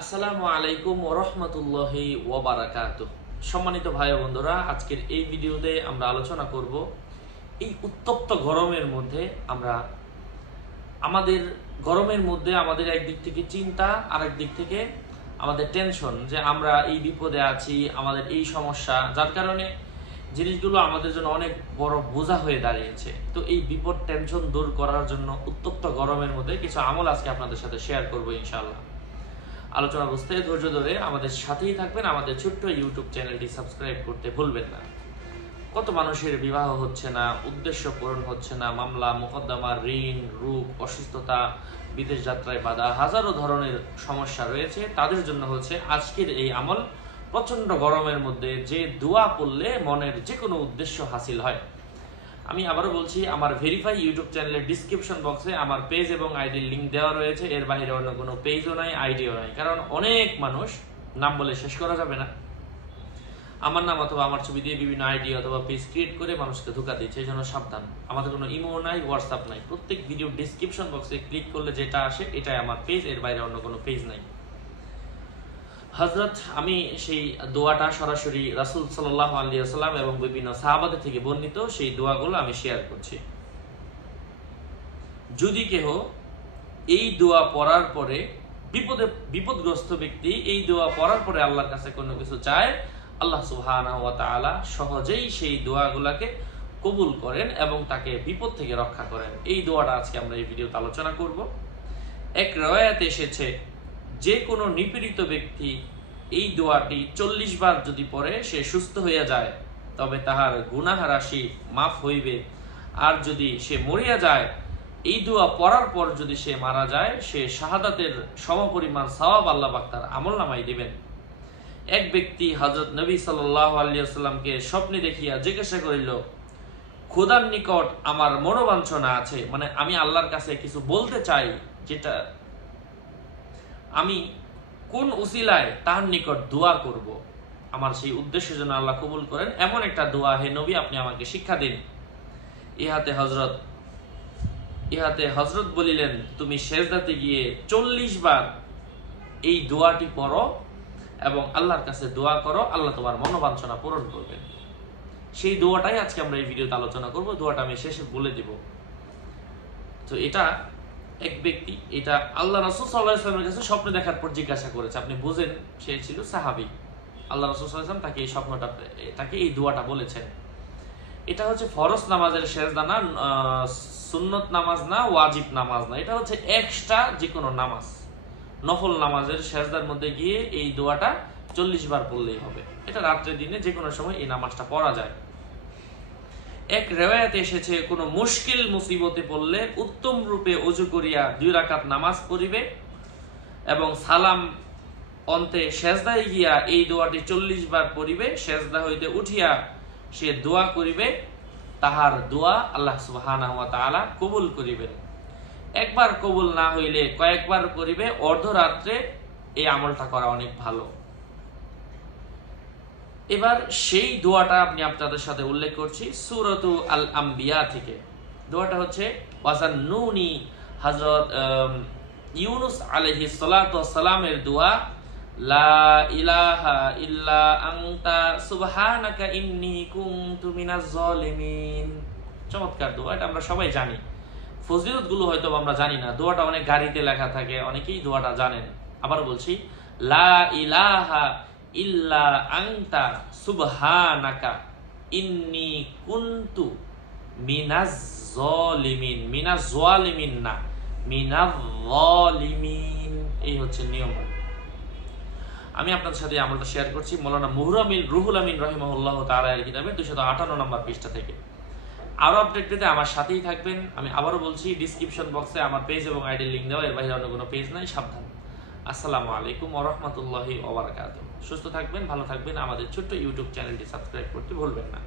আসসালামু আলাইকুম ওয়া রাহমাতুল্লাহি ওয়া বারাকাতুহু। সম্মানিত ভাই ও বন্ধুরা, আজকের এই ভিডিওতে আমরা আলোচনা করব এই উত্তপ্ত গরমের মধ্যে আমাদের একদিক থেকে চিন্তা, আরেক দিক থেকে আমাদের টেনশন, যে আমরা এই বিপদে আছি, আমাদের এই সমস্যা, যার কারণে জিনিসগুলো আমাদের জন্য অনেক বড় বোঝা হয়ে দাঁড়িয়েছে। তো এই বিপদ টেনশন দূর করার জন্য উত্তপ্ত গরমের মধ্যে কিছু আমল আজকে আপনাদের সাথে শেয়ার করব ইনশাআল্লাহ। আলোচনা বুঝতে ধৈর্য ধরে আমাদের সাথেই থাকবেন। আমাদের ছোট্ট ইউটিউব চ্যানেলটি সাবস্ক্রাইব করতে ভুলবেন না। কত মানুষের বিবাহ হচ্ছে না, উদ্দেশ্য পূরণ হচ্ছে না, মামলা মোকদ্দমা, ঋণ, রোগ, অসুস্থতা, বিদেশ যাত্রায় বাধা, হাজারো ধরনের সমস্যা রয়েছে। তাদের জন্য হচ্ছে আজকের এই আমল। প্রচন্ড গরমের মধ্যে যে দোয়া পড়লে মনের যে কোনো উদ্দেশ্য হাসিল হয়। আমি আবারও বলছি, আমার ভেরিফাই ইউটিউব চ্যানেলের ডিসক্রিপশন বক্সে আমার পেজ এবং আইডির লিঙ্ক দেওয়া রয়েছে। এর বাইরে অন্য কোনো পেজও নাই, আইডিও নাই। কারণ অনেক মানুষ, নাম বলে শেষ করা যাবে না, আমার নাম অথবা আমার ছবি দিয়ে বিভিন্ন আইডি অথবা পেজ ক্রিয়েট করে মানুষকে ধোঁকা দিচ্ছে। এই জন্য সাবধান। আমাদের কোনো ইমো নাই, হোয়াটসঅ্যাপ নাই। প্রত্যেক ভিডিও ডিসক্রিপশন বক্সে ক্লিক করলে যেটা আসে এটাই আমার পেজ, এর বাইরে অন্য কোনো পেজ নাই। হযরত, আমি সেই দোয়াটা সরাসরি রাসূল সাল্লাল্লাহু আলাইহি ওয়াসাল্লাম এবং বিভিন্ন সাহাবাদের থেকে বর্ণিত সেই দোয়াগুলো আমি শেয়ার করছি। যদি কেহ এই দোয়া পড়ার পরে বিপদগ্রস্ত ব্যক্তি এই দোয়া পড়ার পরে আল্লাহর কাছে কোনো কিছু চায়, আল্লাহ সুবহানাহু ওয়া তাআলা সহজেই সেই দোয়াগুলোকে কবুল করেন এবং তাকে বিপদ থেকে রক্ষা করেন। এই দোয়াটা আজকে আমরা এই ভিডিওতে আলোচনা করব। এক riwayate এসেছে, যে কোনো নিপীড়িত ব্যক্তি এই দোয়াটি 40 বার যদি পড়ে সে সুস্থ হইয়া যায়, তবে তাহার গুনাহ রাশি মাফ হইবে। আর যদি সে মরিয়া যায়, এই দোয়া পড়ার পর যদি সে মারা যায়, সে শাহাদাতের সমপরিমাণ সওয়াব আল্লাহ পাক তার আমলনামায় দিবেন। এক ব্যক্তি হযরত নবী সাল্লাল্লাহু আলাইহি ওয়াসাল্লামকে স্বপ্নে দেখিয়া জিজ্ঞাসা করিল, খোদার নিকট আমার মনোবাঞ্ছনা আছে, মানে আমি আল্লাহর কাছে কিছু বলতে চাই, যেটা আমি কোন উসিলায় তার নিকট দোয়া করব, আমার সেই উদ্দেশ্যের জন্য আল্লাহ কবুল করেন, এমন একটা দোয়া হে নবী আপনি আমাকে শিক্ষা দিন। ইহাতে হযরত বলিলেন, তুমি সেজদাতে গিয়ে 40 বার এই দোয়াটি পড়ো এবং আল্লাহর কাছে দোয়া করো, আল্লাহ তোমার মনোবাঞ্ছনা পূরণ করবেন। সেই দোয়াটাই আজকে আমরা এই ভিডিওতে আলোচনা করব। দোয়াটা আমি শেষে বলে দিব। তো এটা এক ব্যক্তি, এটা আল্লাহ রাসূল সাল্লাল্লাহু আলাইহি ওয়াসাল্লামের কাছে স্বপ্ন দেখার পর জিজ্ঞাসা করেছে। আপনি বুঝেন, সে ছিল সাহাবী। আল্লাহ রাসূল সাল্লাল্লাহু আলাইহি ওয়াসাল্লাম তাকে এই দোয়াটা বলেছেন। এটা হচ্ছে ফরজ নামাজের সেজদা না, সুন্নত নামাজ না, ওয়াজিব নামাজ না, এটা হচ্ছে এক্সট্রা যে কোনো নামাজ। নফল নামাজের সেজদার মধ্যে গিয়ে এই দোয়াটা 40 বার পড়লেই হবে। এটা রাত্রে দিনে যে কোনো সময় এই নামাজটা পড়া যায়। এক রিওয়ায়াতে এসেছে, কোনো মুশকিল মুসিবতে পড়লে উত্তম রূপে ওযু করিয়া 2 রাকাত নামাজ পড়িবে এবং সালাম অন্তে সেজদায় গিয়া এই দোয়াটি 40 বার পড়িবে। সেজদা হইতে উঠিয়া সে দোয়া করিবে, তাহার দোয়া আল্লাহ সুবহানাহু ওয়া তাআলা কবুল করিবেন। একবার কবুল না হইলে কয়েকবার করিবে। অর্ধরাত্রে এই আমলটা করা অনেক ভালো। এবার সেই দোয়াটা আমি আপনাদের সাথে উল্লেখ করছি সূরাতু আল আম্বিয়া থেকে। দোয়াটা হচ্ছে ওয়াজান্নুনি, হযরত ইউনুস আলাইহিস সালাতু ওয়াস সালামের দোয়া, লা ইলাহা ইল্লা আনতা সুবহানাকা ইন্নী কুনতু মিনাজ জালিমিন। চমৎকার দোয়া, এটা আমরা সবাই জানি। ফজিলত গুলো হয়তো আমরা জানি না। দোয়াটা অনেক গাড়িতে লেখা থাকে, অনেকেই দোয়াটা জানেন। আবার বলছি, লা ইলাহা ইল্লা আনতা সুবহানাকা ইন্নী কুনতু মিনাজ জালিমিন। মিনাজ জালিমিন না, মিনাজ জালিমিন, এই হচ্ছে নিয়ম। আমি আপনাদের সাথে আমলটা শেয়ার করছি মাওলানা রুহুল আমিন রাহিমাহুল্লাহ তাআলা এর কিতাবে 258 নম্বর পৃষ্ঠা থেকে। আরো আপডেট পেতে আমার সাথেই থাকবেন। আমি আবারও বলছি, ডিসক্রিপশন বক্সে আমার পেজ এবং আইডির লিঙ্ক দেওয়া, এর বাইরে অন্য কোনো পেজ নাই। সাবধান। আসসালামু আলাইকুম ওয়া রাহমাতুল্লাহি ওয়া বারাকাতুহু। সুস্থ থাকবেন, ভালো থাকবেন। আমাদের ছোট্ট ইউটিউব চ্যানেলটি সাবস্ক্রাইব করতে ভুলবেন না।